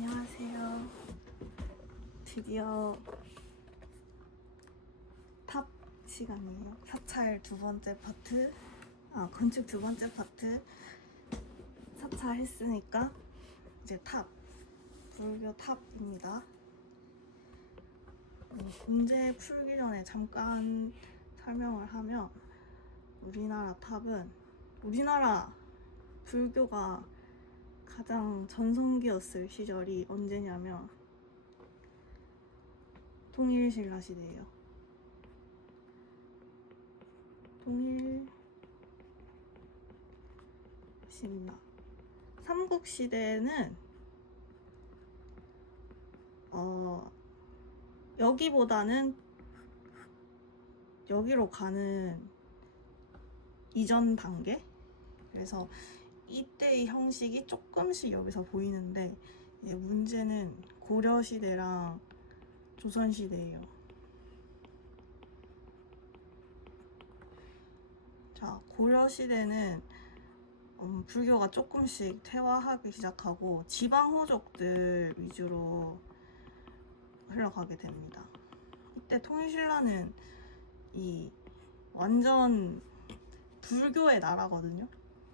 안녕하세요. 드디어 탑 시간이에요. 사찰 두 번째 파트, 건축 두 번째 파트 사찰했으니까 이제 불교 탑입니다. 문제 풀기 전에 잠깐 설명을 하면 우리나라 불교가 가장 전성기였을 시절이 언제냐면 통일신라 시대예요. 통일신라 삼국시대는 여기보다는 여기로 가는 이전 단계. 그래서 이때의 형식이 조금씩 여기서 보이는데 이제 문제는 고려시대랑 조선시대예요. 자, 고려시대는 불교가 조금씩 퇴화하기 시작하고 지방호족들 위주로 흘러가게 됩니다. 이때 통일신라는 이 완전 불교의 나라거든요.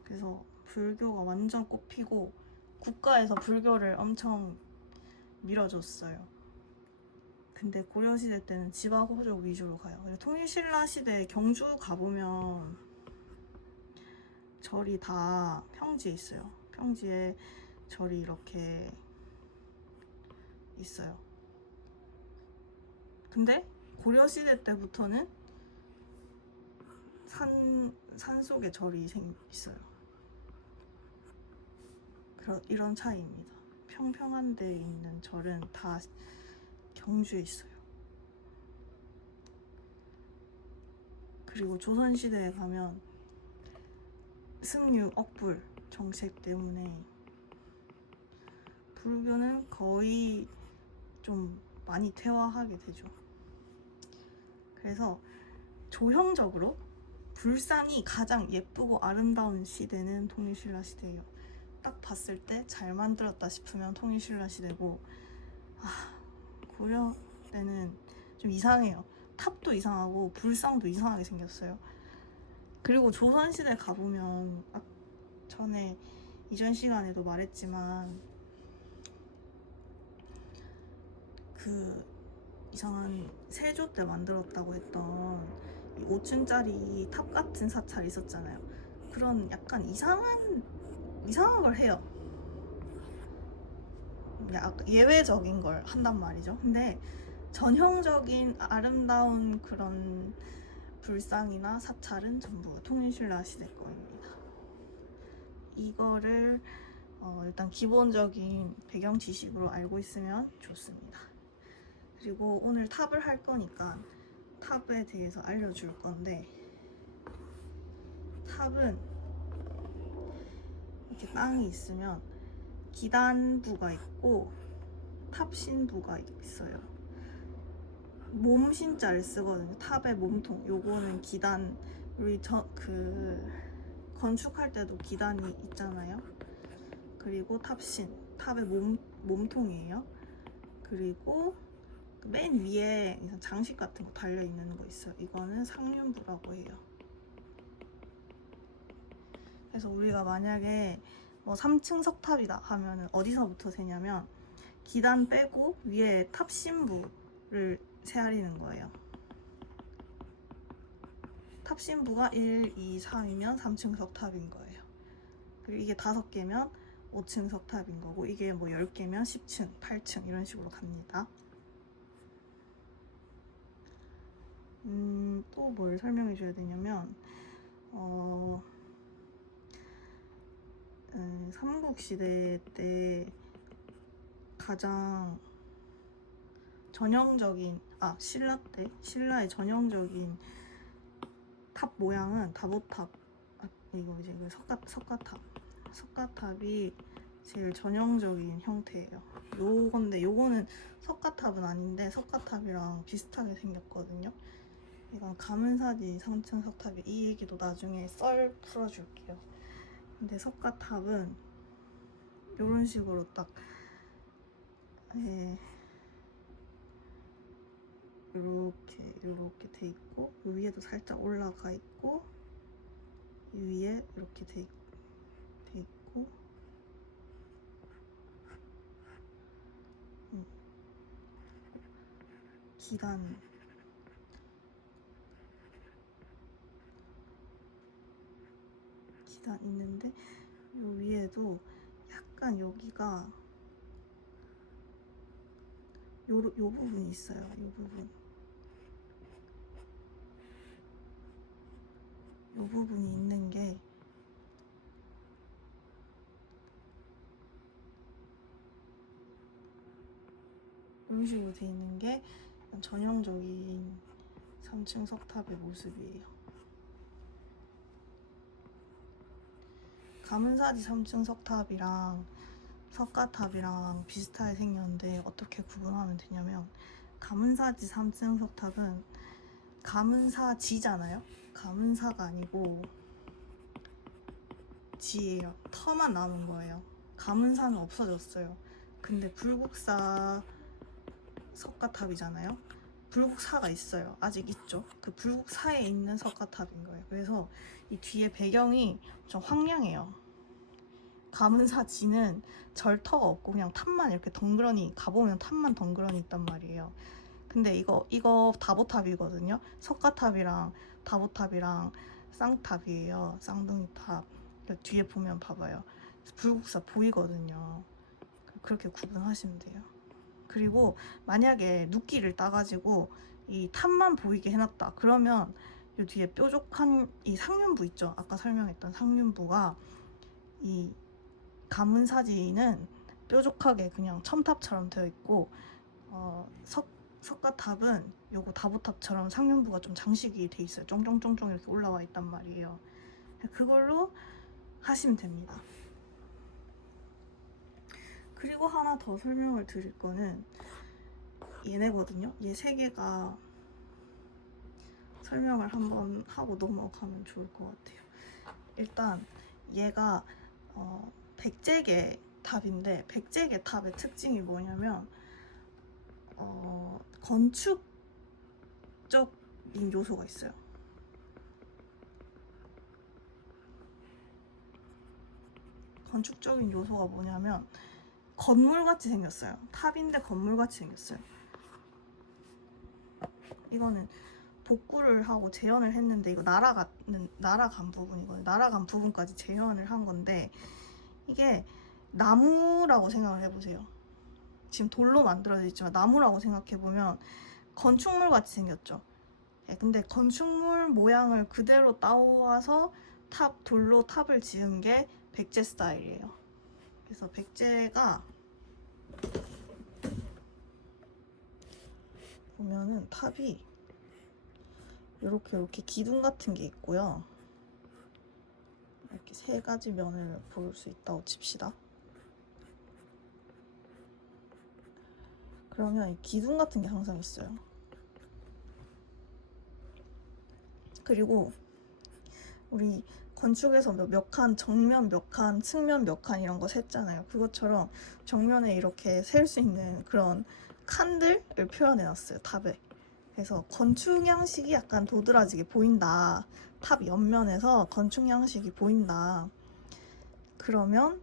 그래서 불교가 완전 꽃피고 국가에서 불교를 엄청 밀어줬어요. 근데 고려시대 때는 지방호족 위주로 가요. 통일신라 시대 경주 가보면 절이 다 평지에 있어요. 평지에 절이 이렇게 있어요. 근데 고려시대 때부터는 산 속에 절이 있어요. 이런 차이입니다. 평평한 데에 있는 절은 다 경주에 있어요. 그리고 조선시대에 가면 승유, 억불 정책 때문에 불교는 거의 좀 많이 퇴화하게 되죠. 그래서 조형적으로 불상이 가장 예쁘고 아름다운 시대는 통일신라 시대예요. 딱 봤을 때 잘 만들었다 싶으면 통일신라 시대고, 고려 때는 좀 이상해요. 탑도 이상하고 불상도 이상하게 생겼어요. 그리고 조선시대 가보면 전에 이전 시간에도 말했지만 그 이상한 세조 때 만들었다고 했던 5층짜리 탑 같은 사찰이 있었잖아요. 그런 약간 이상한 걸 해요. 예외적인 걸 한단 말이죠. 근데 전형적인 아름다운 그런 불상이나 사찰은 전부 통일신라 시대 거입니다. 이거를 일단 기본적인 배경 지식으로 알고 있으면 좋습니다. 그리고 오늘 탑을 할 거니까 탑에 대해서 알려줄 건데, 탑은 이렇게 땅이 있으면 기단부가 있고 탑신부가 있어요. 몸신자를 쓰거든요. 탑의 몸통, 요거는 기단. 우리 건축할 때도 기단이 있잖아요. 그리고 탑신, 탑의 몸통이에요. 그리고 맨 위에 장식 같은 거 달려있는 거 있어요. 이거는 상륜부라고 해요. 그래서 우리가 만약에 3층 석탑이다 하면은 어디서부터 세냐면 기단 빼고 위에 탑신부를 세아리는 거예요. 탑신부가 1, 2, 3이면 3층 석탑인 거예요. 그리고 이게 5개면 5층 석탑인 거고, 이게 10개면 10층, 8층 이런 식으로 갑니다. 또 뭘 설명해 줘야 되냐면 삼국시대 때 가장 전형적인 신라의 전형적인 탑 모양은 다보탑. 이거 이제 석가탑이 제일 전형적인 형태예요. 요거는 석가탑은 아닌데 석가탑이랑 비슷하게 생겼거든요. 이건 가문사지 3층 석탑이, 이 얘기도 나중에 풀어줄게요. 근데 석가탑은 이런 식으로 딱 네. 이렇게 돼 있고, 이 위에도 살짝 올라가 있고, 이 위에 이렇게 돼 있고, 기단 있는데, 이 위에도 약간 여기가 요 부분이 있어요. 요 부분이 있는 게 이런 식으로 돼 있는 게 전형적인 3층 석탑의 모습이에요. 가문사지 3층 석탑이랑 석가탑이랑 비슷하게 생겼는데 어떻게 구분하면 되냐면, 가문사지 3층 석탑은 가문사지잖아요. 가문사가 아니고 지예요. 터만 남은 거예요. 가문사는 없어졌어요. 근데 불국사 석가탑이잖아요. 불국사가 있어요. 아직 있죠. 그 불국사에 있는 석가탑인 거예요. 그래서 이 뒤에 배경이 좀 황량해요. 가문사지는 절터가 없고 그냥 탑만 이렇게 덩그러니, 가보면 탑만 덩그러니 있단 말이에요. 근데 이거 다보탑이거든요. 석가탑이랑 다보탑이랑 쌍탑이에요. 쌍둥이탑. 뒤에 보면 봐봐요. 불국사 보이거든요. 그렇게 구분하시면 돼요. 그리고 만약에 눕기를 따가지고 이 탑만 보이게 해놨다. 그러면 이 뒤에 뾰족한 이 상륜부 있죠. 아까 설명했던 상륜부가, 이 가문사지는 뾰족하게 그냥 첨탑처럼 되어 있고, 석가탑은 요거 다보탑처럼 상륜부가 좀 장식이 돼 있어요. 쫑쫑쫑쫑 이렇게 올라와 있단 말이에요. 그걸로 하시면 됩니다. 그리고 하나 더 설명을 드릴 거는 얘네거든요. 얘 세 개가 설명을 한번 하고 넘어가면 좋을 것 같아요. 일단 얘가 백제계 탑인데, 백제계 탑의 특징이 뭐냐면 건축적인 요소가 있어요. 건축적인 요소가 뭐냐면 건물같이 생겼어요. 탑인데 건물같이 생겼어요. 이거는 복구를 하고 재현을 했는데, 이거 날아간 부분이거든요. 날아간 부분까지 재현을 한 건데, 이게 나무라고 생각을 해보세요. 지금 돌로 만들어져 있지만 나무라고 생각해보면 건축물 같이 생겼죠. 근데 건축물 모양을 그대로 따와서 돌로 탑을 지은 게 백제 스타일이에요. 그래서 백제가 보면은 탑이 이렇게 기둥 같은 게 있고요. 이렇게 세 가지 면을 볼 수 있다고 칩시다. 그러면 이 기둥 같은 게 항상 있어요. 그리고 우리 건축에서 몇 칸, 정면 몇 칸, 측면 몇 칸 이런 거 셌잖아요. 그것처럼 정면에 이렇게 셀 수 있는 그런 칸들을 표현해 놨어요, 탑에. 그래서 건축 양식이 약간 도드라지게 보인다. 탑 옆면에서 건축 양식이 보인다. 그러면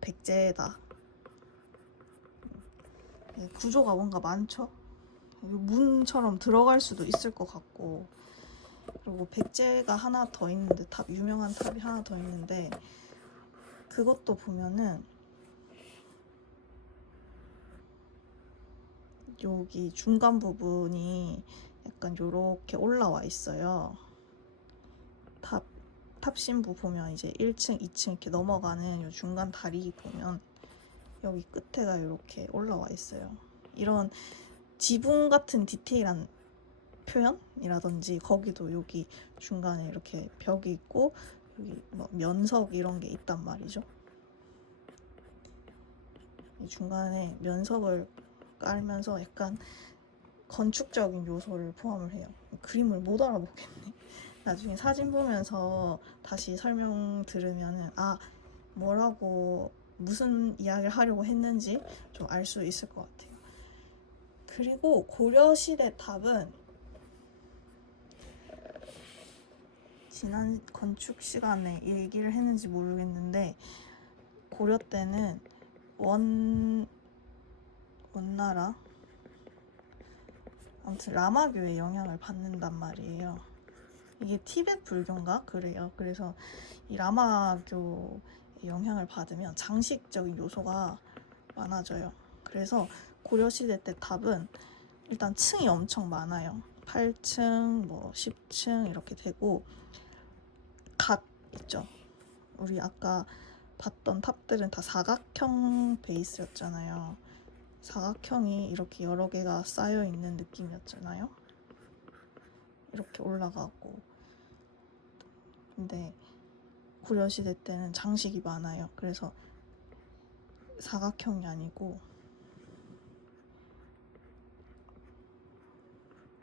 백제다. 구조가 뭔가 많죠? 문처럼 들어갈 수도 있을 것 같고, 그리고 백제가 하나 더 있는데, 유명한 탑이 하나 더 있는데, 그것도 보면은 여기 중간 부분이 약간 요렇게 올라와 있어요. 탑신부 보면 이제 1층, 2층 이렇게 넘어가는 요 중간 다리 보면 여기 끝에가 이렇게 올라와 있어요. 이런 지붕 같은 디테일한 표현이라든지, 거기도 여기 중간에 이렇게 벽이 있고 여기 뭐 면석 이런 게 있단 말이죠. 이 중간에 면석을 깔면서 약간 건축적인 요소를 포함을 해요. 그림을 못 알아보겠네. 나중에 사진 보면서 다시 설명 들으면은 뭐라고 무슨 이야기를 하려고 했는지 좀 알 수 있을 것 같아요. 그리고 고려시대 탑은 지난 건축 시간에 얘기를 했는지 모르겠는데 고려 때는 원나라 아무튼 라마교의 영향을 받는단 말이에요. 이게 티베트 불교인가 그래요. 그래서 이 라마교의 영향을 받으면 장식적인 요소가 많아져요. 그래서 고려시대 때 탑은 일단 층이 엄청 많아요. 8층, 뭐 10층 이렇게 되고 각 있죠. 우리 아까 봤던 탑들은 다 사각형 베이스였잖아요. 사각형이 이렇게 여러 개가 쌓여 있는 느낌이었잖아요. 이렇게 올라가고. 근데 고려시대 때는 장식이 많아요. 그래서 사각형이 아니고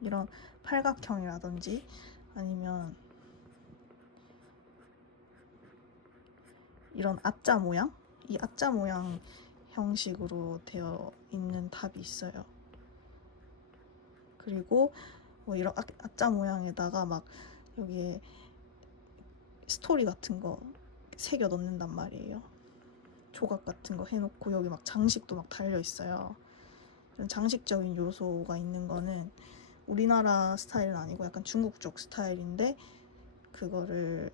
이런 팔각형이라든지 아니면 이런 아자 모양? 이 아자 모양 형식으로 되어 있는 탑이 있어요. 그리고 뭐 이런 아자 모양에다가 막 여기에 스토리 같은 거 새겨 넣는단 말이에요. 조각 같은 거 해놓고 여기 막 장식도 막 달려 있어요. 이런 장식적인 요소가 있는 거는 우리나라 스타일은 아니고 약간 중국 쪽 스타일인데 그거를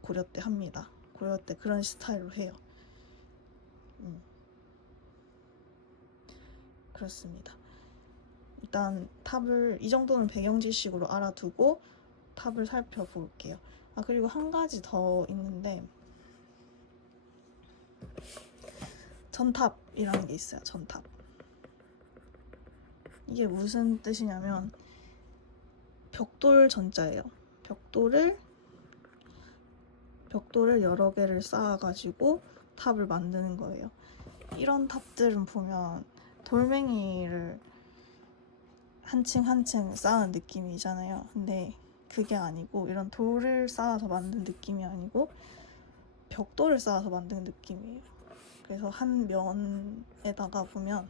고려 때 합니다. 고려 때 그런 스타일로 해요. 그렇습니다. 일단 탑을 이 정도는 배경 지식으로 알아두고 탑을 살펴볼게요. 그리고 한 가지 더 있는데 전탑이라는 게 있어요. 전탑. 이게 무슨 뜻이냐면 벽돌 전자예요. 벽돌을 여러 개를 쌓아가지고 탑을 만드는 거예요. 이런 탑들은 보면 돌멩이를 한 층 한 층 쌓은 느낌이잖아요. 근데 그게 아니고 이런 돌을 쌓아서 만든 느낌이 아니고 벽돌을 쌓아서 만든 느낌이에요. 그래서 한 면에다가 보면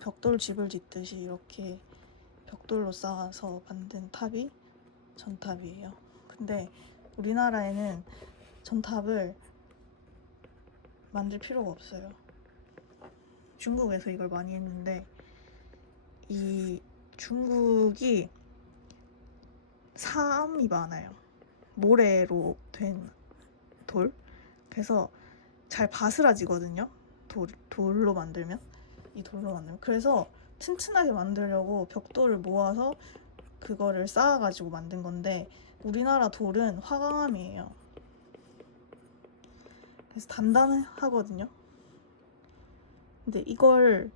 벽돌 집을 짓듯이 이렇게 벽돌로 쌓아서 만든 탑이 전탑이에요. 근데 우리나라에는 전탑을 만들 필요가 없어요. 중국에서 이걸 많이 했는데 이 중국이 사암이 많아요. 모래로 된 돌. 그래서 잘 바스라지거든요. 돌로 만들면. 이 돌로 만들면. 그래서 튼튼하게 만들려고 벽돌을 모아서 그거를 쌓아가지고 만든 건데 우리나라 돌은 화강암이에요. 그래서 단단하거든요. 근데 이걸로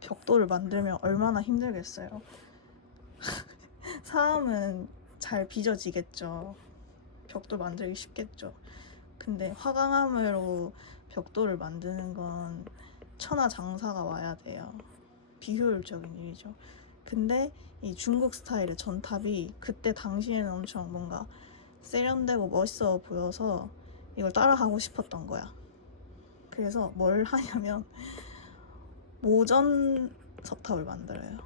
벽돌을 만들면 얼마나 힘들겠어요. 사암은 잘 빚어지겠죠. 벽돌 만들기 쉽겠죠. 근데 화강암으로 벽돌을 만드는 건 천하장사가 와야 돼요. 비효율적인 일이죠. 근데 이 중국 스타일의 전탑이 그때 당시에는 엄청 뭔가 세련되고 멋있어 보여서 이걸 따라하고 싶었던 거야. 그래서 뭘 하냐면 모전 석탑을 만들어요.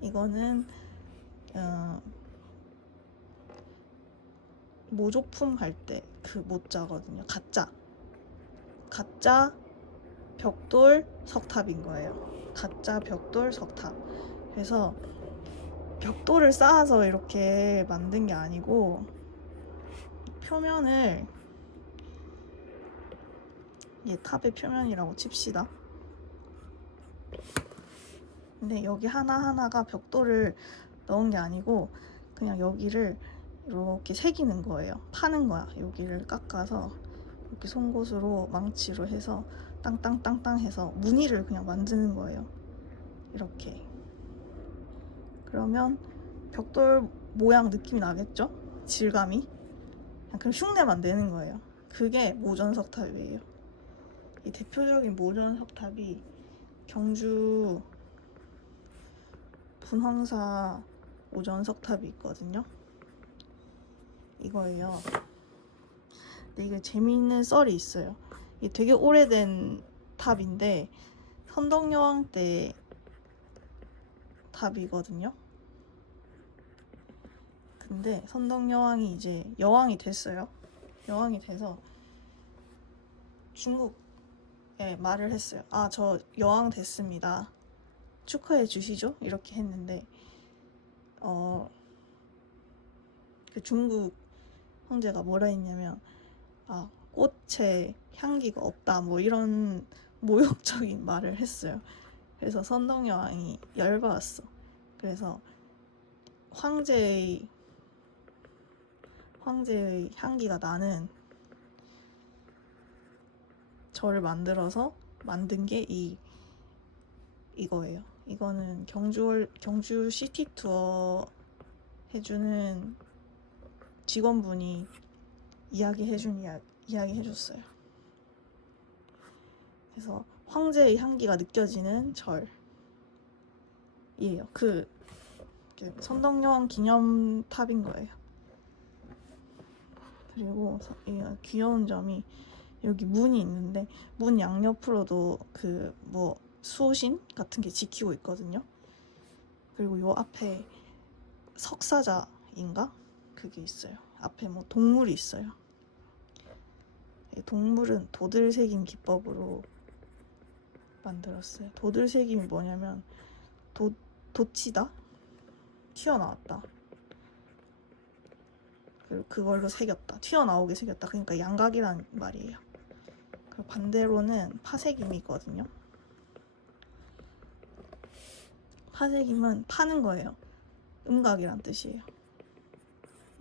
이거는 모조품 할 때 그 모자거든요. 가짜 벽돌 석탑인 거예요. 가짜 벽돌 석탑. 그래서 벽돌을 쌓아서 이렇게 만든 게 아니고 표면을 이게 탑의 표면이라고 칩시다. 근데 여기 하나하나가 벽돌을 넣은 게 아니고 그냥 여기를 이렇게 새기는 거예요. 파는 거야. 여기를 깎아서 이렇게 송곳으로 망치로 해서 땅땅땅땅 해서 무늬를 그냥 만드는 거예요. 이렇게. 그러면 벽돌 모양 느낌이 나겠죠? 질감이. 그냥 흉내만 내는 거예요. 그게 모전석탑이에요. 이 대표적인 모전석탑이 경주 분황사 모전석탑이 있거든요. 이거예요. 근데 이게 재미있는 썰이 있어요. 이게 되게 오래된 탑인데 선덕여왕 때 탑이거든요. 근데 선덕여왕이 이제 여왕이 됐어요. 여왕이 돼서 중국에 말을 했어요. 아, 저 여왕 됐습니다. 축하해 주시죠? 이렇게 했는데 그 중국 황제가 뭐라 했냐면 아, 꽃에 향기가 없다 뭐 이런 모욕적인 말을 했어요. 그래서 선덕여왕이 열받았어. 그래서 황제의 향기가 나는 절을 만들어서 만든 게 이거예요. 이거는 경주 시티 투어 해주는 직원분이 이야기 해줬어요. 그래서 황제의 향기가 느껴지는 절이에요. 그 선덕여왕 기념탑인 거예요. 그리고 귀여운 점이 여기 문이 있는데 문 양옆으로도 그 뭐 수호신 같은 게 지키고 있거든요. 그리고 요 앞에 석사자인가? 그게 있어요. 앞에 뭐 동물이 있어요. 동물은 도들새김 기법으로 만들었어요. 도들새김이 뭐냐면 돋치다? 튀어나왔다. 그리고 그걸로 새겼다. 튀어나오게 새겼다. 그러니까 양각이란 말이에요. 그리고 반대로는 파새김이거든요. 파새김은 파는 거예요. 음각이란 뜻이에요.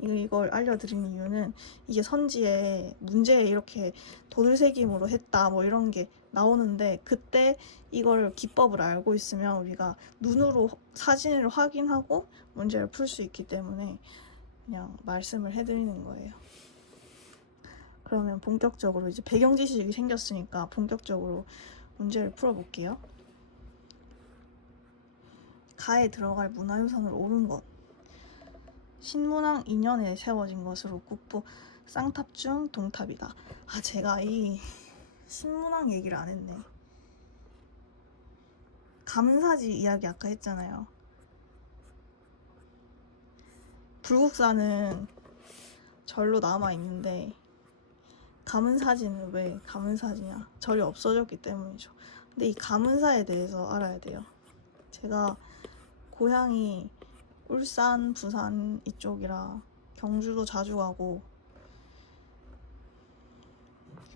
이걸 알려드린 이유는 이게 선지에 문제에 이렇게 도들새김으로 했다 뭐 이런 게 나오는데 그때 이걸 기법을 알고 있으면 우리가 눈으로 사진을 확인하고 문제를 풀 수 있기 때문에 그냥 말씀을 해드리는 거예요. 그러면 본격적으로 이제 배경 지식이 생겼으니까 본격적으로 문제를 풀어볼게요. 가에 들어갈 문화유산으로 오른 것. 신문왕 2년에 세워진 것으로 국보 쌍탑 중 동탑이다. 아, 제가 이 신문왕 얘기를 안 했네. 감사지 이야기 아까 했잖아요. 불국사는 절로 남아있는데 가문사지는 왜 가문사지냐? 절이 없어졌기 때문이죠. 근데 이 가문사에 대해서 알아야 돼요. 제가 고향이 울산, 부산 이쪽이라 경주도 자주 가고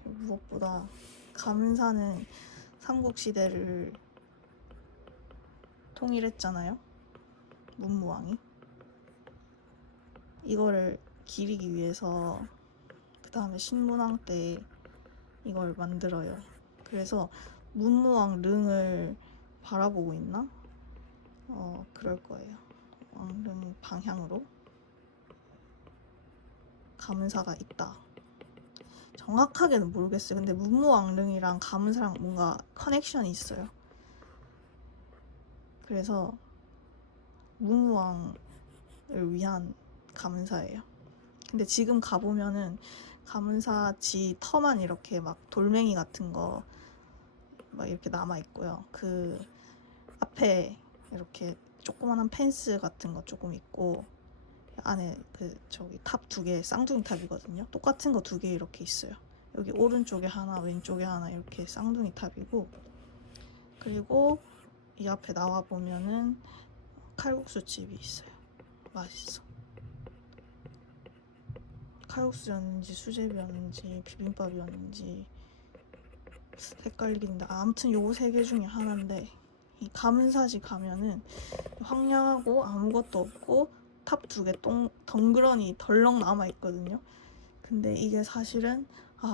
무엇보다 가문사는 삼국시대를 통일했잖아요. 문무왕이. 이거를 기리기 위해서 그 다음에 신문왕 때 이걸 만들어요. 그래서 문무왕 릉을 바라보고 있나? 그럴 거예요. 왕릉 방향으로 가문사가 있다. 정확하게는 모르겠어요. 근데 문무왕릉이랑 가문사랑 뭔가 커넥션이 있어요. 그래서 문무왕을 위한 가문사예요. 근데 지금 가보면은 가문사지 터만 이렇게 막 돌멩이 같은 거 막 이렇게 남아 있고요. 그 앞에 이렇게 조그만한 펜스 같은 거 조금 있고 안에 그 저기 탑 2개 쌍둥이 탑이거든요. 똑같은 거 2개 이렇게 있어요. 여기 오른쪽에 하나 왼쪽에 하나 이렇게 쌍둥이 탑이고, 그리고 이 앞에 나와 보면은 칼국수 집이 있어요. 맛있어. 칼국수였는지 수제비였는지 비빔밥이었는지 헷갈리긴 한데 아무튼 요 3개 중에 하나인데, 이 가문사지 가면은 황량하고 아무것도 없고 탑 2개 덩그러니 덜렁 남아있거든요. 근데 이게 사실은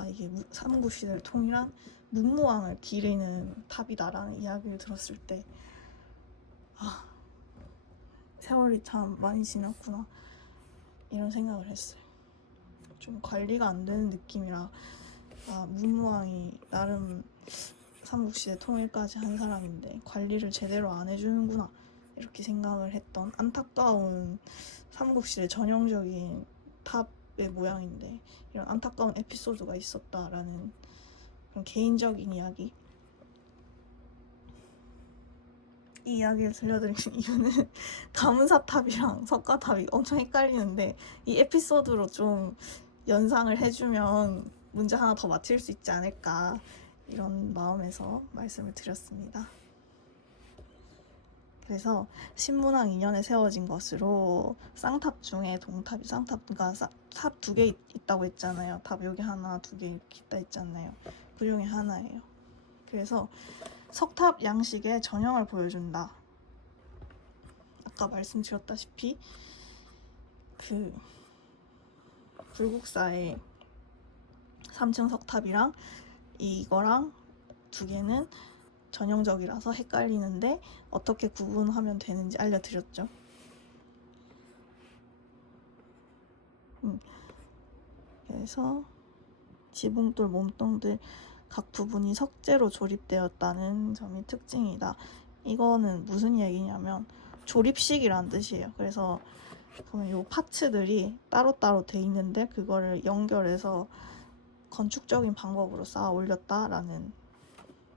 이게 삼국시대를 통일한 문무왕을 기리는 탑이다라는 이야기를 들었을 때 세월이 참 많이 지났구나 이런 생각을 했어요. 좀 관리가 안 되는 느낌이라 문무왕이 나름 삼국시대 통일까지 한 사람인데 관리를 제대로 안 해주는구나 이렇게 생각을 했던 안타까운 삼국시대 전형적인 탑의 모양인데 이런 안타까운 에피소드가 있었다라는 그런 개인적인 이야기. 이 이야기를 들려드리는 이유는 가문사탑이랑 석가탑이 엄청 헷갈리는데 이 에피소드로 좀 연상을 해주면 문제 하나 더 맞힐 수 있지 않을까 이런 마음에서 말씀을 드렸습니다. 그래서 신문왕 2년에 세워진 것으로 쌍탑 중에 동탑이 그러니까 탑 2개 있다고 했잖아요. 탑 여기 하나, 2개 이렇게 있다 했잖아요. 그 중에 하나예요. 그래서 석탑 양식의 전형을 보여준다. 아까 말씀드렸다시피 그 불국사의 3층 석탑이랑 이거랑 2개는 전형적이라서 헷갈리는데 어떻게 구분하면 되는지 알려드렸죠. 그래서 지붕돌, 몸동들 각 부분이 석재로 조립되었다는 점이 특징이다. 이거는 무슨 얘기냐면 조립식이라는 뜻이에요. 그래서 보면 요 파츠들이 따로따로 돼 있는데 그거를 연결해서 건축적인 방법으로 쌓아 올렸다라는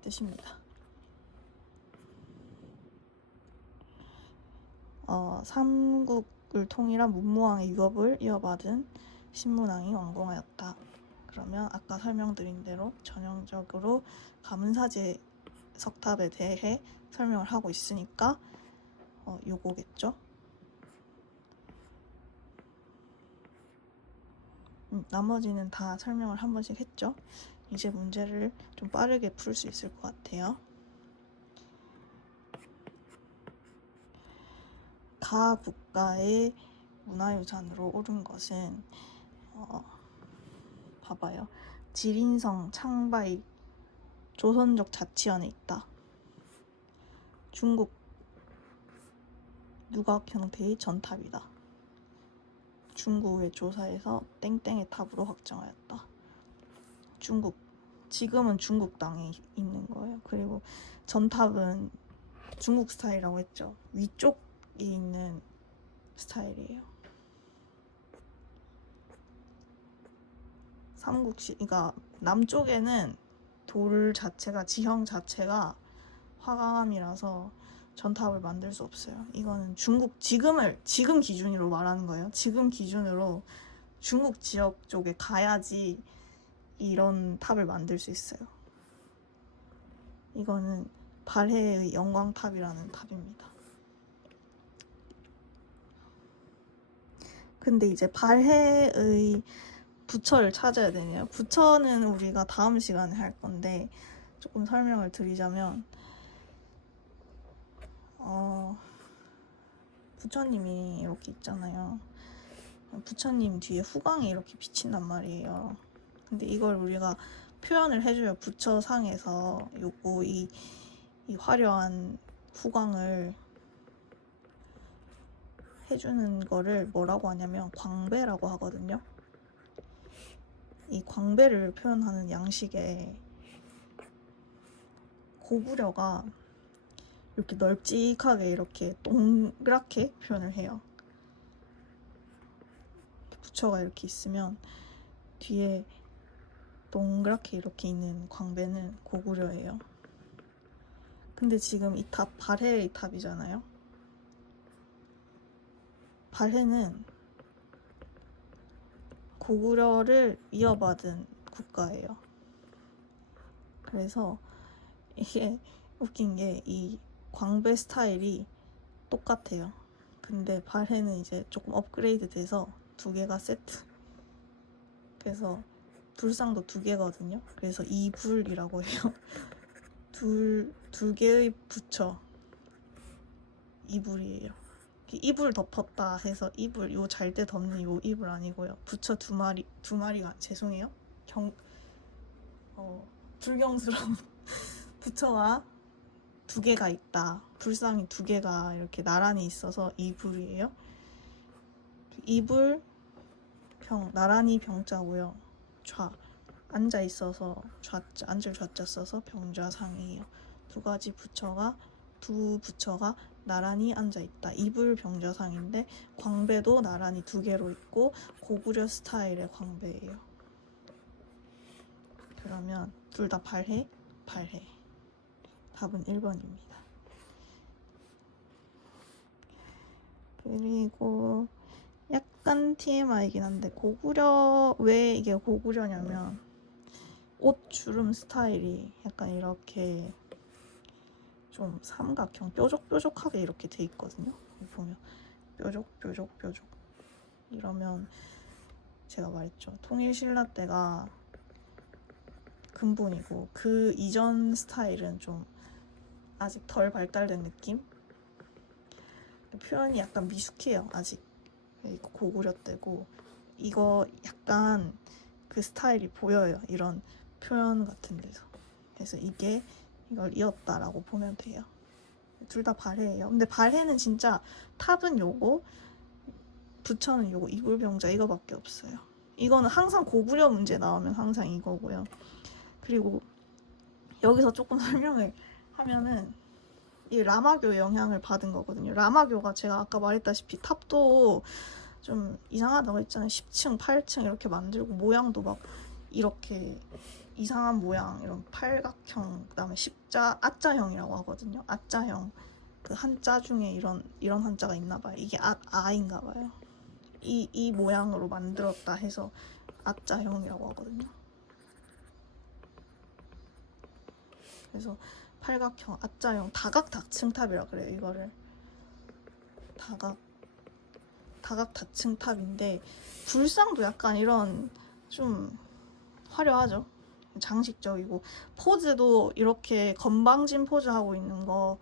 뜻입니다. 삼국을 통일한 문무왕의 유업을 이어받은 신문왕이 완공하였다. 그러면 아까 설명드린 대로 전형적으로 가문사제 석탑에 대해 설명을 하고 있으니까 요거겠죠. 나머지는 다 설명을 한 번씩 했죠. 이제 문제를 좀 빠르게 풀 수 있을 것 같아요. 가 국가의 문화유산으로 오른 것은 봐봐요. 지린성, 창바이, 조선족 자치원에 있다. 중국 누각 형태의 전탑이다. 중국의 조사에서 땡땡의 탑으로 확정하였다. 중국, 지금은 중국 땅에 있는 거예요. 그리고 전탑은 중국 스타일이라고 했죠. 위쪽에 있는 스타일이에요. 삼국시, 그러니까 남쪽에는 돌 자체가, 지형 자체가 화강암이라서 전탑을 만들 수 없어요. 이거는 중국, 지금 기준으로 말하는 거예요. 지금 기준으로 중국 지역 쪽에 가야지 이런 탑을 만들 수 있어요. 이거는 발해의 영광탑이라는 탑입니다. 근데 이제 발해의 부처를 찾아야 되네요. 부처는 우리가 다음 시간에 할 건데 조금 설명을 드리자면 부처님이 이렇게 있잖아요. 부처님 뒤에 후광이 이렇게 비친단 말이에요. 근데 이걸 우리가 표현을 해줘요. 부처상에서 요거 이 화려한 후광을 해주는 거를 뭐라고 하냐면 광배라고 하거든요. 이 광배를 표현하는 양식에 고구려가 이렇게 널찍하게 이렇게 동그랗게 표현을 해요. 부처가 이렇게 있으면 뒤에 동그랗게 이렇게 있는 광배는 고구려예요. 근데 지금 이 탑, 발해의 탑이잖아요. 발해는 고구려를 이어받은 국가예요. 그래서 이게 웃긴 게 이 광배 스타일이 똑같아요. 근데 발해는 이제 조금 업그레이드 돼서 2개가 세트. 그래서 불상도 2개거든요. 그래서 이불이라고 해요. 두 개의 부처 이불이에요. 이불 덮었다 해서 이불 요 잘 때 덮는 요 이불 아니고요. 부처 두 마리가 죄송해요. 불경스러운 부처가 2개가 있다. 불상이 2개가 이렇게 나란히 있어서 이불이에요. 이불 나란히 병자고요. 앉아 있어서 앉을 좌자 써서 병자상이에요. 두 부처가 나란히 앉아 있다. 이불 병자상인데 광배도 나란히 2개로 있고 고구려 스타일의 광배예요. 그러면 둘 다 발해. 답은 1번입니다. 그리고 약간 TMI이긴 한데 고구려, 왜 이게 고구려냐면 옷 주름 스타일이 약간 이렇게 좀 삼각형 뾰족뾰족하게 이렇게 돼 있거든요. 보면 뾰족 이러면 제가 말했죠, 통일신라 때가 근본이고 그 이전 스타일은 좀 아직 덜 발달된 느낌? 표현이 약간 미숙해요. 아직 이거 고구려 때고 이거 약간 그 스타일이 보여요. 이런 표현 같은 데서. 그래서 이걸 이었다라고 보면 돼요. 둘 다 발해예요. 근데 발해는 진짜 탑은 요거, 부처는 요거, 이불병자 이거밖에 없어요. 이거는 항상 고구려 문제 나오면 항상 이거고요. 그리고 여기서 조금 설명을 하면은 이 라마교 영향을 받은 거거든요. 라마교가 제가 아까 말했다시피 탑도 좀 이상하다고 했잖아요. 10층, 8층 이렇게 만들고 모양도 막 이렇게 이상한 모양, 이런 팔각형, 그다음에 십자, 아자형이라고 하거든요. 아자형. 그 한자 중에 이런 한자가 있나 봐요. 이게 아인가 봐요. 이 모양으로 만들었다 해서 아자형이라고 하거든요. 그래서 팔각형, 아자형, 다각다층탑이라 그래요. 이거를 다각다층탑인데 불상도 약간 이런 좀 화려하죠. 장식적이고 포즈도 이렇게 건방진 포즈 하고 있는 거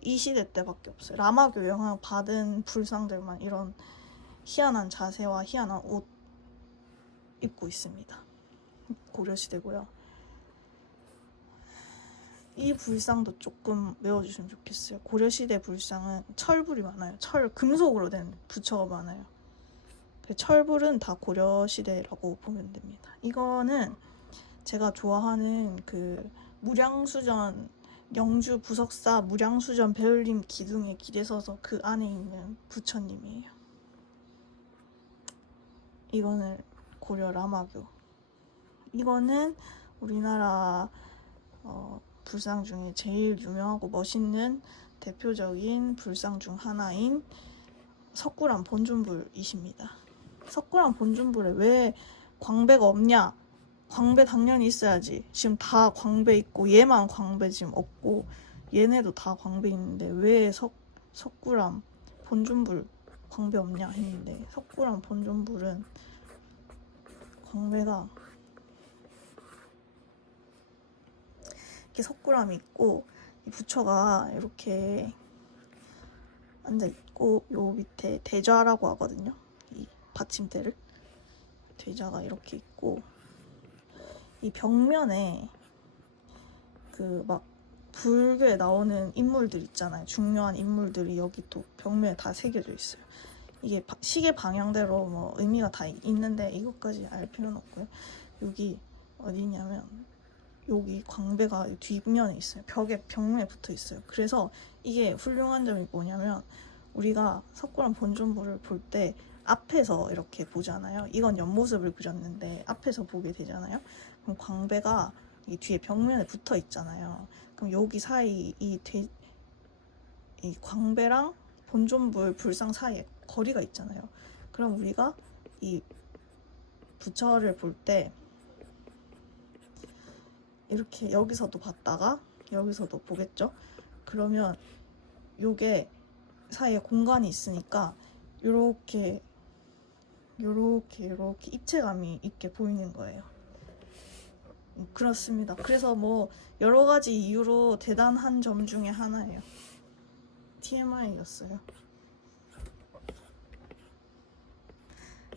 이 시대 때밖에 없어요. 라마교 영향 받은 불상들만 이런 희한한 자세와 희한한 옷 입고 있습니다. 고려시대고요. 이 불상도 조금 외워주시면 좋겠어요. 고려시대 불상은 철불이 많아요. 금속으로 된 부처가 많아요. 철불은 다 고려시대라고 보면 됩니다. 이거는 제가 좋아하는 그 무량수전, 영주 부석사 무량수전 배울림 기둥에 길에 서서 그 안에 있는 부처님이에요. 이거는 고려 라마교. 이거는 우리나라 불상 중에 제일 유명하고 멋있는 대표적인 불상 중 하나인 석굴암 본尊불이십니다. 석굴암 본尊불에 왜 광배가 없냐? 광배 당연히 있어야지. 지금 다 광배 있고 얘만 광배 지금 없고 얘네도 다 광배 있는데 왜 석굴암 본尊불 광배 없냐 했는데, 석굴암 본尊불은 광배가 이렇게 석굴암이 있고 이 부처가 이렇게 앉아있고 요 밑에 대좌라고 하거든요. 이 받침대를, 대좌가 이렇게 있고 이 벽면에 그 막 불교에 나오는 인물들 있잖아요. 중요한 인물들이 여기 또 벽면에 다 새겨져 있어요. 이게 시계 방향대로 뭐 의미가 다 있는데 이것까지 알 필요는 없고요. 여기 어디냐면 여기 광배가 뒷면에 있어요. 벽면에 붙어 있어요. 그래서 이게 훌륭한 점이 뭐냐면 우리가 석굴암 본尊불을 볼 때 앞에서 이렇게 보잖아요. 이건 옆모습을 그렸는데 앞에서 보게 되잖아요. 그럼 광배가 이 뒤에 벽면에 붙어 있잖아요. 그럼 여기 사이 이 광배랑 본존불 불상 사이에 거리가 있잖아요. 그럼 우리가 이 부처를 볼 때 이렇게 여기서도 봤다가 여기서도 보겠죠? 그러면 요게 사이에 공간이 있으니까 요렇게 입체감이 있게 보이는 거예요. 그렇습니다. 그래서 뭐 여러 가지 이유로 대단한 점 중에 하나예요. TMI였어요.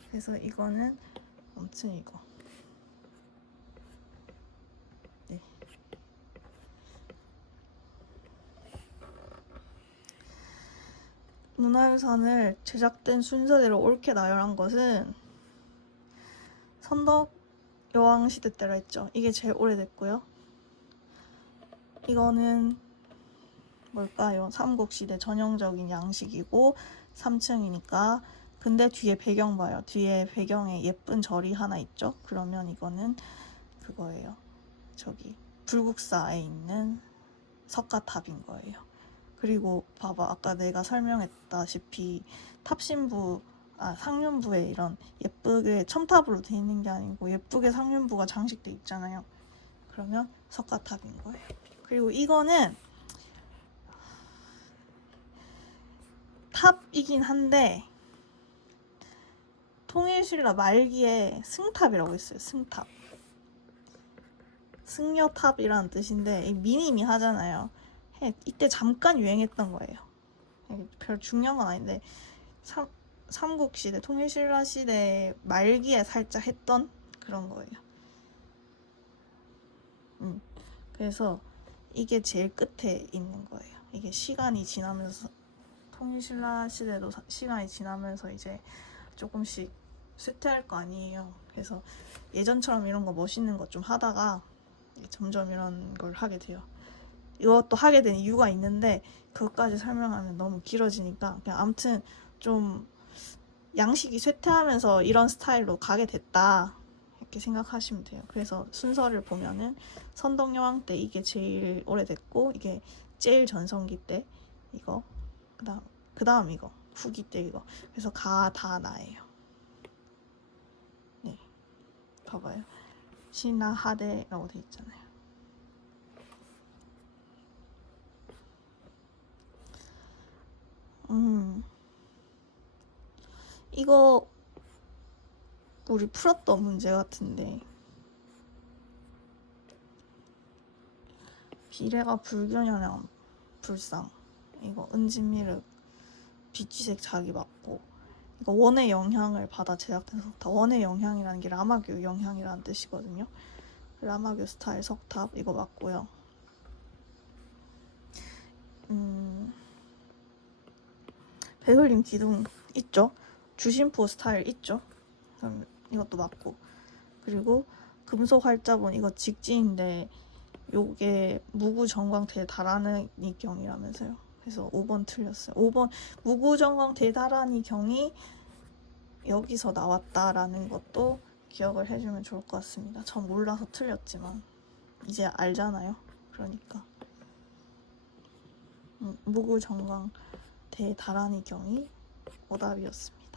그래서 이거는 아무튼 이거. 네. 문화유산을 제작된 순서대로 옳게 나열한 것은 선덕 여왕 시대 때라 했죠. 이게 제일 오래됐고요. 이거는 뭘까요? 삼국시대 전형적인 양식이고 3층이니까. 근데 뒤에 배경 봐요. 뒤에 배경에 예쁜 절이 하나 있죠. 그러면 이거는 그거예요. 저기 불국사에 있는 석가탑인 거예요. 그리고 봐봐, 아까 내가 설명했다시피 탑신부, 상륜부에 이런 예쁘게 첨탑으로 돼 있는 게 아니고 예쁘게 상륜부가 장식돼 있잖아요. 그러면 석가탑인 거예요. 그리고 이거는 탑이긴 한데 통일신라 말기에 승탑이라고 있어요. 승탑. 승려탑이라는 뜻인데 미니미 하잖아요. 이때 잠깐 유행했던 거예요. 별 중요한 건 아닌데 삼국시대, 통일신라시대 말기에 살짝 했던 그런 거예요. 그래서 이게 제일 끝에 있는 거예요. 이게 시간이 지나면서 통일신라시대도 시간이 지나면서 이제 조금씩 쇠퇴할 거 아니에요. 그래서 예전처럼 이런 거 멋있는 거 좀 하다가 점점 이런 걸 하게 돼요. 이것도 하게 된 이유가 있는데 그것까지 설명하면 너무 길어지니까 그냥 아무튼 좀 양식이 쇠퇴하면서 이런 스타일로 가게 됐다 이렇게 생각하시면 돼요. 그래서 순서를 보면은 선덕여왕 때 이게 제일 오래됐고 이게 제일 전성기 때 이거 그 다음 이거 후기 때 이거 그래서 가 다 나예요. 네, 봐봐요. 신라하대라고 돼 있잖아요. 이거 우리 풀었던 문제 같은데 비례가 불균형량 불상 이거 은진미륵 비지색 자기 맞고 이거 원의 영향을 받아 제작된 석탑. 원의 영향이라는 게 라마교 영향이라는 뜻이거든요. 라마교 스타일 석탑 이거 맞고요. 베를린 기둥 있죠? 주심포 스타일 있죠? 그럼 이것도 맞고 그리고 금속 활자본 이거 직지인데 요게 무구정광 대다라니 경이라면서요. 그래서 5번 틀렸어요. 5번 무구정광 대다라니 경이 여기서 나왔다라는 것도 기억을 해주면 좋을 것 같습니다. 전 몰라서 틀렸지만 이제 알잖아요. 그러니까 무구정광 대다라니 경이 오답이었습니다.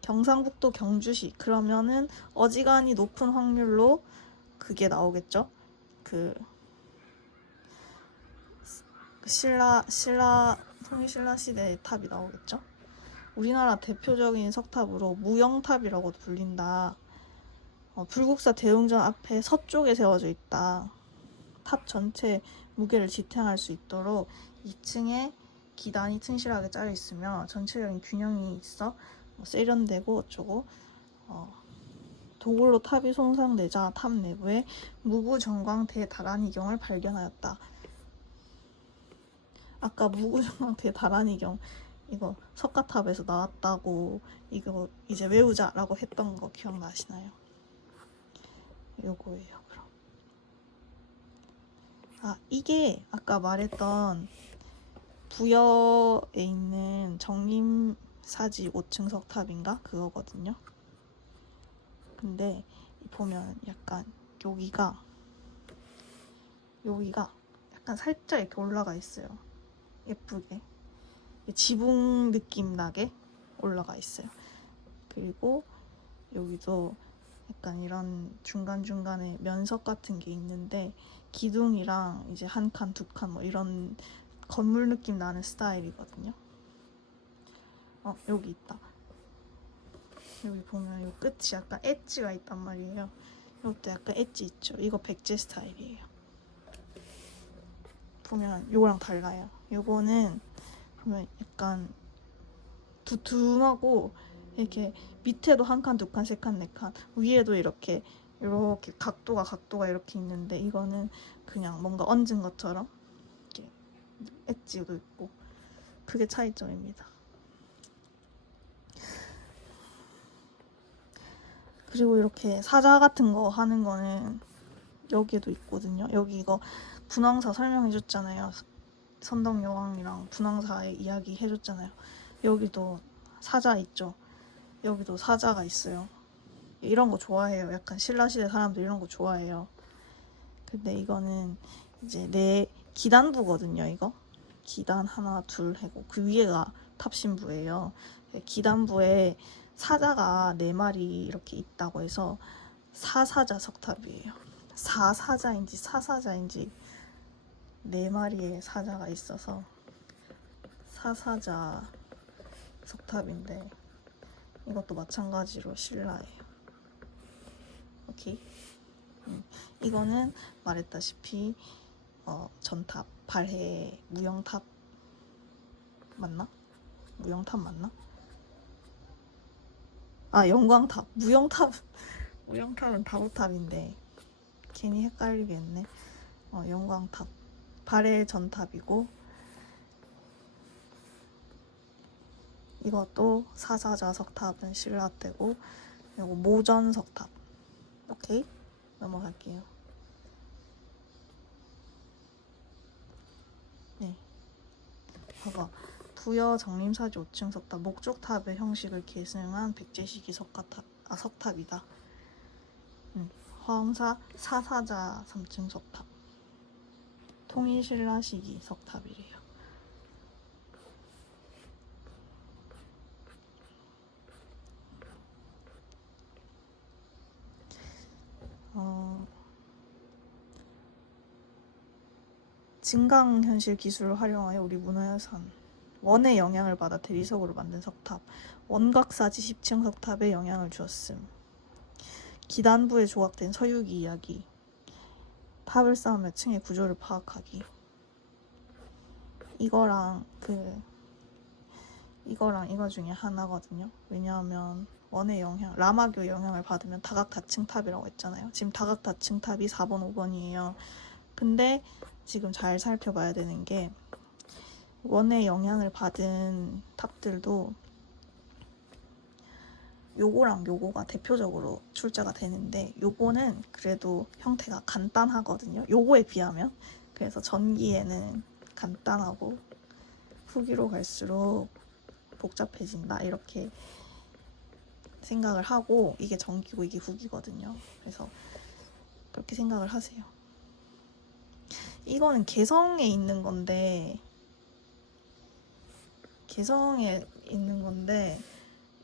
경상북도 경주시 그러면은 어지간히 높은 확률로 그게 나오겠죠. 그 통일신라 시대의 탑이 나오겠죠. 우리나라 대표적인 석탑으로 무영탑이라고 불린다. 불국사 대웅전 앞에 서쪽에 세워져 있다. 탑 전체 무게를 지탱할 수 있도록 2층에 기단이 튼실하게 짜여 있으며 전체적인 균형이 있어 세련되고 어쩌고 도굴로 탑이 손상되자 탑 내부에 무구정광 대다라니경을 발견하였다. 아까 무구정광 대다라니경 이거 석가탑에서 나왔다고 이거 이제 외우자라고 했던 거 기억나시나요? 요거예요. 그럼 이게 아까 말했던 부여에 있는 정림사지 5층 석탑인가? 그거거든요. 근데 보면 약간 여기가 약간 살짝 이렇게 올라가 있어요. 예쁘게 지붕 느낌 나게 올라가 있어요. 그리고 여기도 약간 이런 중간중간에 면석 같은 게 있는데 기둥이랑 이제 한 칸, 두 칸 뭐 이런 건물 느낌 나는 스타일이거든요. 여기 있다. 여기 보면 이 끝이 약간 엣지가 있단 말이에요. 이것도 약간 엣지 있죠. 이거 백제 스타일이에요. 보면 이거랑 달라요. 이거는 보면 약간 두툼하고 이렇게 밑에도 한 칸, 두 칸, 세 칸, 네 칸 위에도 이렇게 각도가 이렇게 있는데 이거는 그냥 뭔가 얹은 것처럼 이렇게 엣지도 있고 그게 차이점입니다. 그리고 이렇게 사자 같은 거 하는 거는 여기에도 있거든요. 여기 이거 분황사 설명해줬잖아요. 선덕여왕이랑 분황사의 이야기 해줬잖아요. 여기도 사자 있죠. 여기도 사자가 있어요. 이런 거 좋아해요. 약간 신라시대 사람들 이런 거 좋아해요. 근데 이거는 이제 네 기단부거든요. 이거 기단 하나 둘 하고 그 위에가 탑신부예요. 기단부에 사자가 4마리 이렇게 있다고 해서 사사자 석탑이에요. 사사자인지 사사자인지 4마리의 사자가 있어서 사사자 석탑인데 이것도 마찬가지로 신라예요. 오케이. 이거는 말했다시피 전탑, 발해 무영탑 맞나? 무영탑 맞나? 아, 영광탑. 무영탑은 다보탑인데 괜히 헷갈리게 했네. 영광탑. 발해 전탑이고 이것도 사사자 석탑은 신라 때고 그리고 모전 석탑. 오케이? 넘어갈게요. 네. 봐봐. 부여 정림사지 5층 석탑, 목적탑의 형식을 계승한 백제시기 석탑이다. 화엄사 사사자 3층 석탑, 통일신라 시기 석탑이래요. 증강현실 기술을 활용하여 우리 문화유산 원의 영향을 받아 대리석으로 만든 석탑, 원각사지 10층 석탑에 영향을 주었음. 기단부에 조각된 서유기 이야기, 탑을 쌓은 몇 층의 구조를 파악하기. 이거랑 이거 중에 하나거든요. 왜냐하면 원의 영향, 라마교 영향을 받으면 다각다층탑이라고 했잖아요. 지금 다각다층탑이 4번, 5번이에요. 근데 지금 잘 살펴봐야 되는 게 원의 영향을 받은 탑들도 요거랑 요거가 대표적으로 출제가 되는데 요거는 그래도 형태가 간단하거든요. 요거에 비하면. 그래서 전기에는 간단하고 후기로 갈수록 복잡해진다 이렇게 생각을 하고 이게 전기고 이게 후기거든요. 그래서 그렇게 생각을 하세요. 이거는 개성에 있는 건데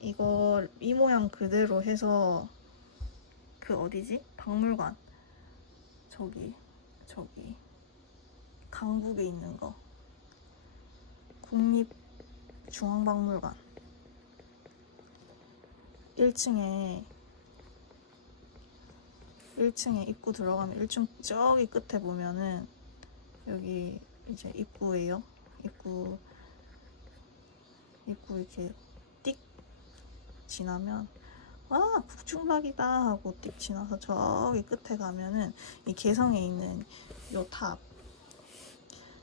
이걸 이 모양 그대로 해서 그 어디지? 박물관 저기 강북에 있는 거 국립중앙박물관 1층에 입구 들어가면 1층 저기 끝에 보면은 여기 이제 입구예요. 입구 이렇게 띡 지나면 와 북충박이다 하고 띡 지나서 저기 끝에 가면은 이 개성에 있는 요 탑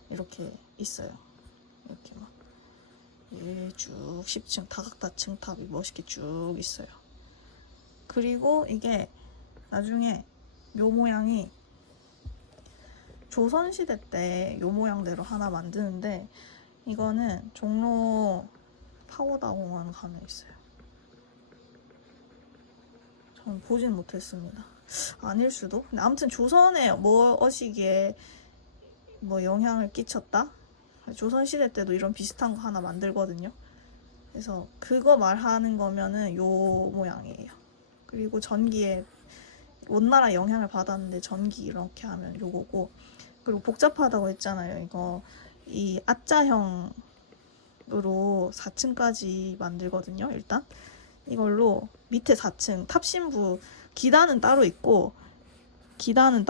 이렇게 있어요. 이렇게 막 쭉 10층 다각다층 탑이 멋있게 쭉 있어요. 그리고 이게 나중에 요 모양이 조선시대 때 요 모양대로 하나 만드는데 이거는 종로 파고다 공원 가면 있어요. 저는 보진 못했습니다. 아닐 수도. 근데 아무튼 조선에 어시기에 영향을 끼쳤다? 조선시대 때도 이런 비슷한 거 하나 만들거든요. 그래서 그거 말하는 거면은 요 모양이에요. 그리고 전기에 원나라 영향을 받았는데 전기 이렇게 하면 요거고, 그리고 복잡하다고 했잖아요. 이거 이 아자형으로 4층까지 만들거든요. 일단 이걸로 밑에 4층 탑신부 기단은 따로 있고 기단은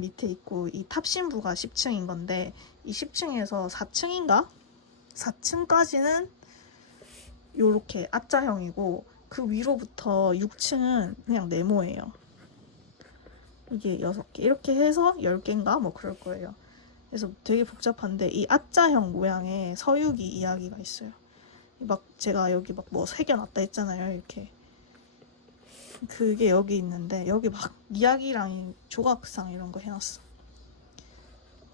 밑에 있고 이 탑신부가 10층인 건데 이 10층에서 4층인가? 4층까지는 요렇게 아자형이고 그 위로부터 6층은 그냥 네모예요. 이게 6개 이렇게 해서 10개인가 뭐 그럴 거예요. 그래서 되게 복잡한데 이 아자형 모양의 서유기 이야기가 있어요. 막 제가 여기 막 뭐 새겨놨다 했잖아요. 이렇게 그게 여기 있는데 여기 막 이야기랑 조각상 이런 거 해놨어.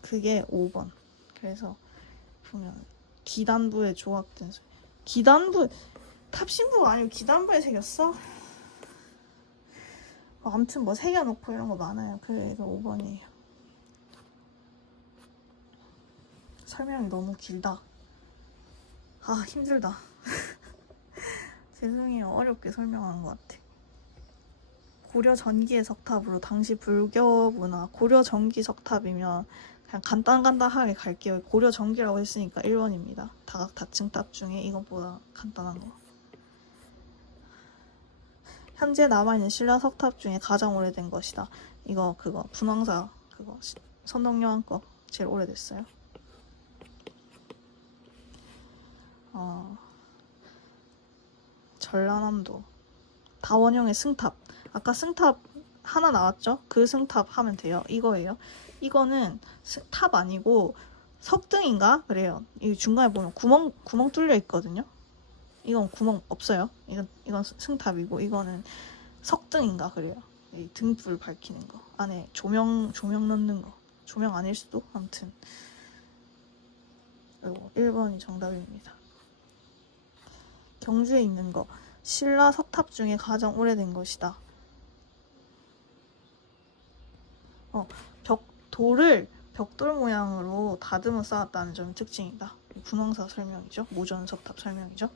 그게 5번. 그래서 보면 기단부에 조각된 기단부 탑신부가 아니고 기단부에 새겼어? 아무튼 뭐 새겨놓고 이런 거 많아요. 그래서 5번이에요. 설명이 너무 길다. 아, 힘들다. 죄송해요. 어렵게 설명한 것 같아. 고려 전기의 석탑으로 당시 불교 문화, 고려 전기 석탑이면 그냥 간단하게 갈게요. 고려 전기라고 했으니까 1번입니다. 다각다층탑 중에 이것보다 간단한 거. 현재 남아있는 신라 석탑 중에 가장 오래된 것이다. 이거 그거 분황사 그거 선덕여왕 거 제일 오래됐어요. 전라남도 다원형의 승탑. 아까 승탑 하나 나왔죠? 그 승탑 하면 돼요. 이거예요. 이거는 탑 아니고 석등인가? 그래요. 이 중간에 보면 구멍 뚫려 있거든요. 이건 구멍 없어요. 이건 승탑이고 이거는 석등인가 그래요. 이 등불 밝히는 거. 안에 조명 넣는 거. 조명 아닐 수도. 아무튼 이거 1번이 정답입니다. 경주에 있는 거. 신라 석탑 중에 가장 오래된 것이다. 돌을 벽돌 모양으로 다듬어 쌓았다는 점이 특징이다. 분황사 설명이죠. 모전 석탑 설명이죠.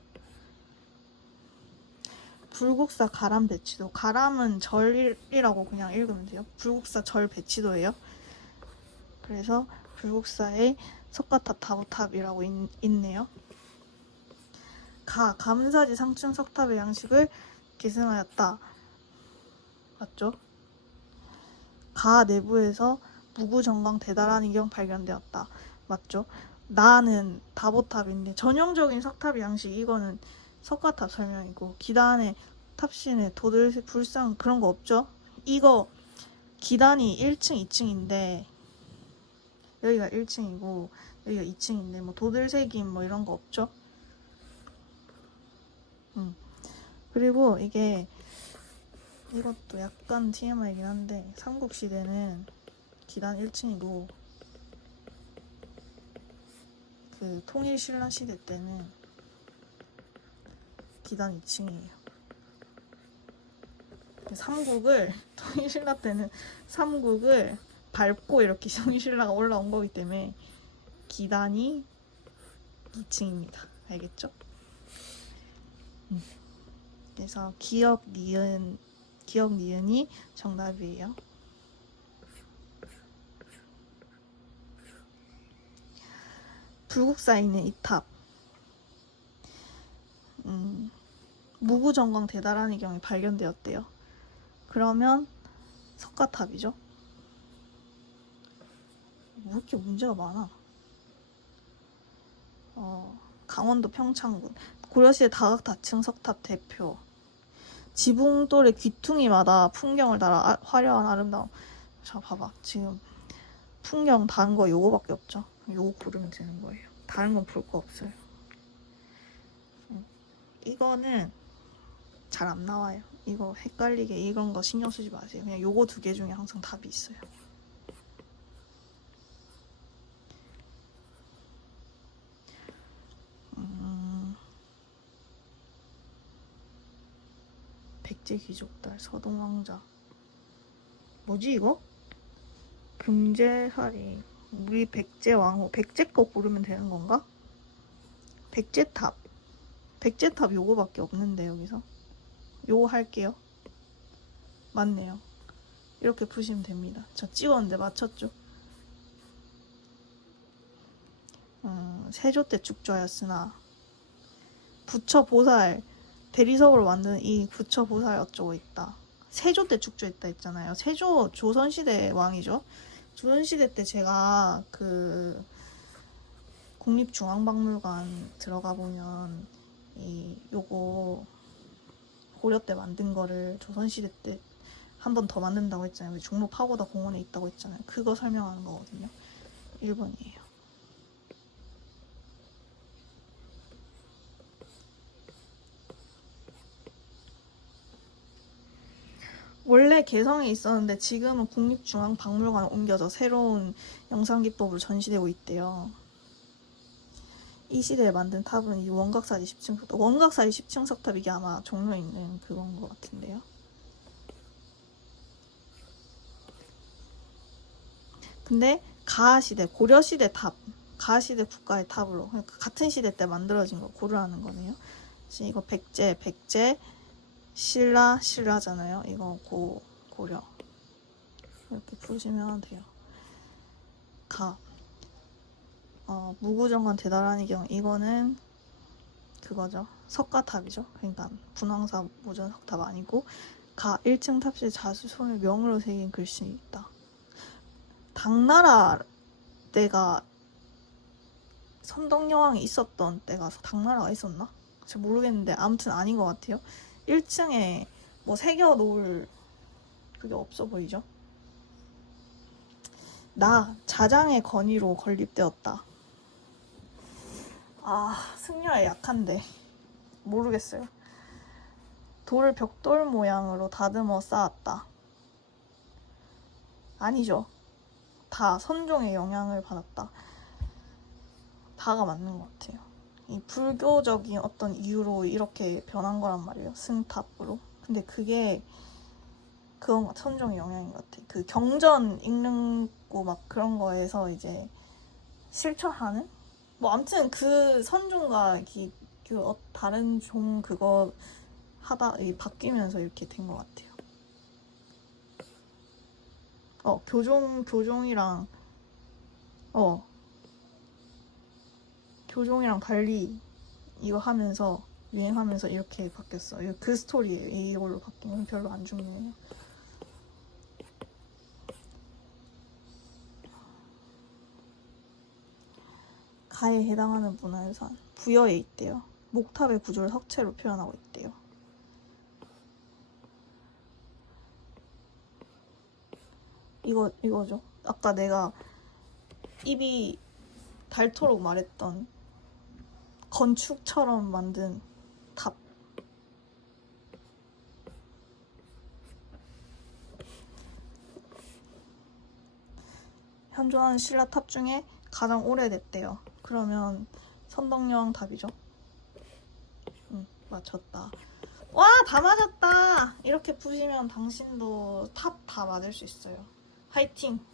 불국사 가람 배치도. 가람은 절이라고 그냥 읽으면 돼요. 불국사 절 배치도예요. 그래서 불국사의 석가탑 다보탑이라고 있네요. 감사지 상층 석탑의 양식을 계승하였다. 맞죠? 가 내부에서 무구정강 대단한 이경 발견되었다. 맞죠? 나는 다보탑인데 전형적인 석탑 양식 이거는 석가탑 설명이고 기단에 탑신에 도들새 불상 그런 거 없죠? 이거 기단이 1층 2층인데 여기가 1층이고 여기가 2층인데 뭐 도들새김 뭐 이런 거 없죠? 그리고 이것도 약간 TMI이긴 한데 삼국시대는 기단 1층이고 그 통일신라 시대 때는 기단 2층이에요. 삼국을 통일신라 때는 삼국을 밟고 이렇게 통일신라가 올라온 거기 때문에 기단이 2층입니다. 알겠죠? 그래서 기역 니은이 정답이에요. 불국사에 있는 이 탑. 무구정강 대단한 이경이 발견되었대요. 그러면 석가탑이죠. 왜 이렇게 문제가 많아? 강원도 평창군 고려시대 다각다층 석탑 대표. 지붕돌의 귀퉁이마다 풍경을 따라 화려한 아름다움. 자, 봐봐. 지금 풍경 다른 거 요거밖에 없죠. 요거 고르면 되는 거예요. 다른 건 볼 거 없어요. 이거는 잘 안 나와요. 이거 헷갈리게 이런 거 신경 쓰지 마세요. 그냥 요거 두 개 중에 항상 답이 있어요. 백제 귀족달, 서동왕자. 뭐지 이거? 금제살인. 우리 백제 왕후. 백제 거 고르면 되는 건가? 백제탑. 백제탑 요거밖에 없는데 여기서. 요거 할게요. 맞네요. 이렇게 푸시면 됩니다. 저 찍었는데 맞췄죠? 세조 때 축조하였으나 부처 보살 대리석으로 만든 이 부처 보살 어쩌고 있다. 세조 때 축조했다 했잖아요. 세조 조선시대 왕이죠. 조선시대 때 제가 그 국립중앙박물관 들어가 보면 요거 고려 때 만든 거를 조선시대 때 한 번 더 만든다고 했잖아요. 종로 파고다 공원에 있다고 했잖아요. 그거 설명하는 거거든요. 1번이에요. 원래 개성에 있었는데 지금은 국립중앙박물관에 옮겨져 새로운 영상기법으로 전시되고 있대요. 이 시대에 만든 탑은 이 원각사지 10층 석탑. 원각사지 10층 석탑 이게 아마 종로에 있는 그건 것 같은데요. 근데 가시대 고려시대 탑 가시대 국가의 탑으로, 그러니까 같은 시대 때 만들어진 걸 고르라는 거네요. 지금 이거 백제, 신라잖아요. 이거 고려. 이렇게 푸시면 돼요. 무구정건 대단하니 경, 이거는 그거죠. 석가탑이죠. 그러니까 분황사 무전 석탑 아니고, 1층 탑실 자수 손을 명으로 새긴 글씨 있다. 당나라 때가 선덕여왕이 있었던 때가 당나라가 있었나? 잘 모르겠는데 아무튼 아닌 것 같아요. 1층에 뭐 새겨놓을 그게 없어 보이죠? 나 자장의 건의로 건립되었다. 승려에 약한데 모르겠어요. 돌을 벽돌 모양으로 다듬어 쌓았다. 아니죠. 다 선종의 영향을 받았다. 다가 맞는 것 같아요. 이 불교적인 어떤 이유로 이렇게 변한 거란 말이에요. 승탑으로. 근데 그게 그건 것 같아. 선종의 영향인 것 같아. 그 경전 읽는 거 막 그런 거에서 이제 실천하는? 뭐 아무튼 그 선종과 다른 종 그거 하다 바뀌면서 이렇게 된 것 같아요. 교종이랑 달리 이거 하면서 유행하면서 이렇게 바뀌었어. 이거 그 스토리예요. 이걸로 바뀐 건 별로 안 중요해요. 가에 해당하는 문화유산 부여에 있대요. 목탑의 구조를 석체로 표현하고 있대요. 이거죠. 아까 내가 입이 닳도록 말했던 건축처럼 만든 탑. 현존하는 신라탑 중에 가장 오래됐대요. 그러면 선덕여왕 탑이죠. 맞췄다. 와, 다 맞았다. 이렇게 푸시면 당신도 탑 다 맞을 수 있어요. 화이팅!